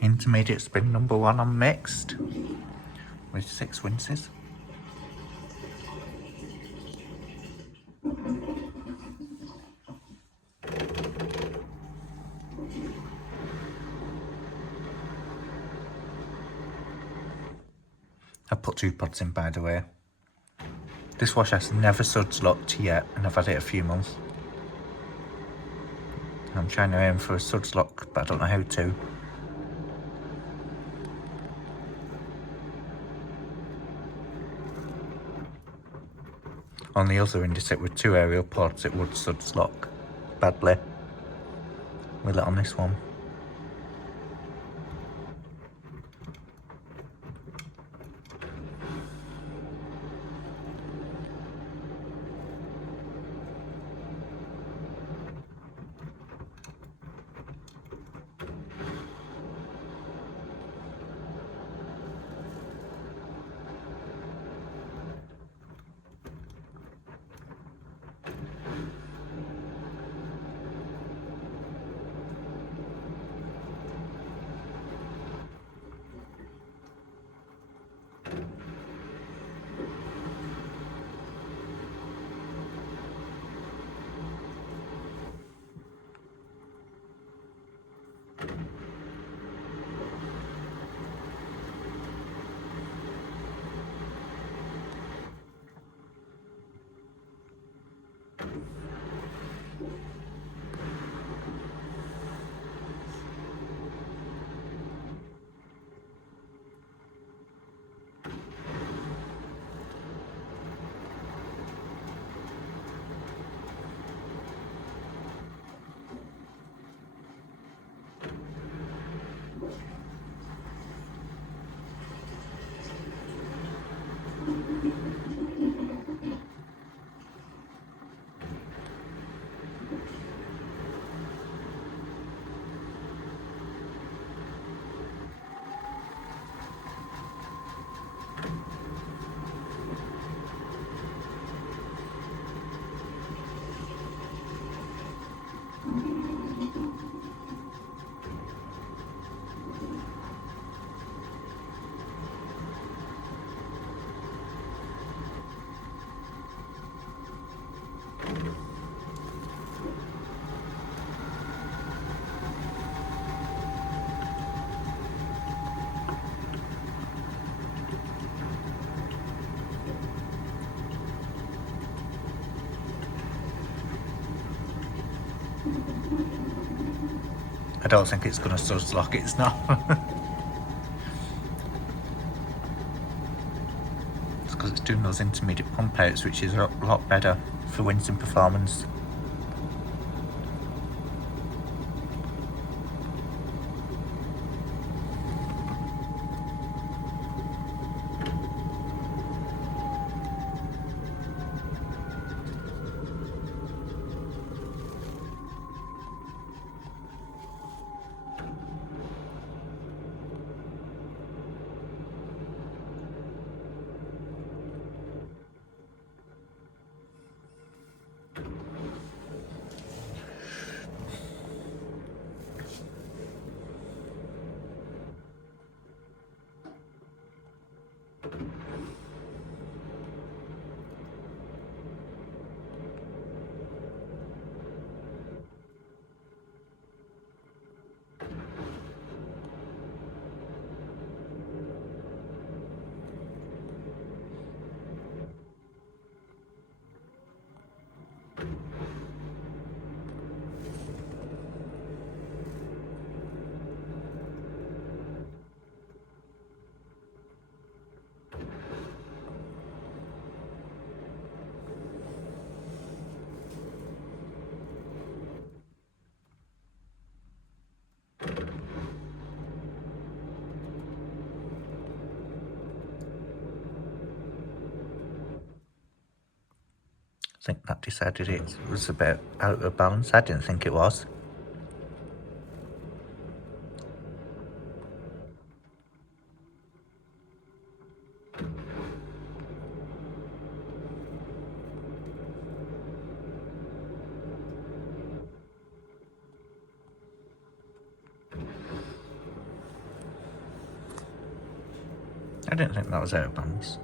Intermediate spin number 1 on mixed with 6 winces. I put 2 pods in, by the way. This wash has never suds locked yet, and I've had it a few months. I'm trying to aim for a suds lock, but I don't know how to. On the other Indesit with 2 aerial pods, it would suds lock badly. Will it on this one? I don't think it's going to suds lock, it's not. It's because it's doing those intermediate pump outs, which is a lot better for wincing performance. I think that decided it was a bit out of balance. I didn't think it was. I didn't think that was out of bounds.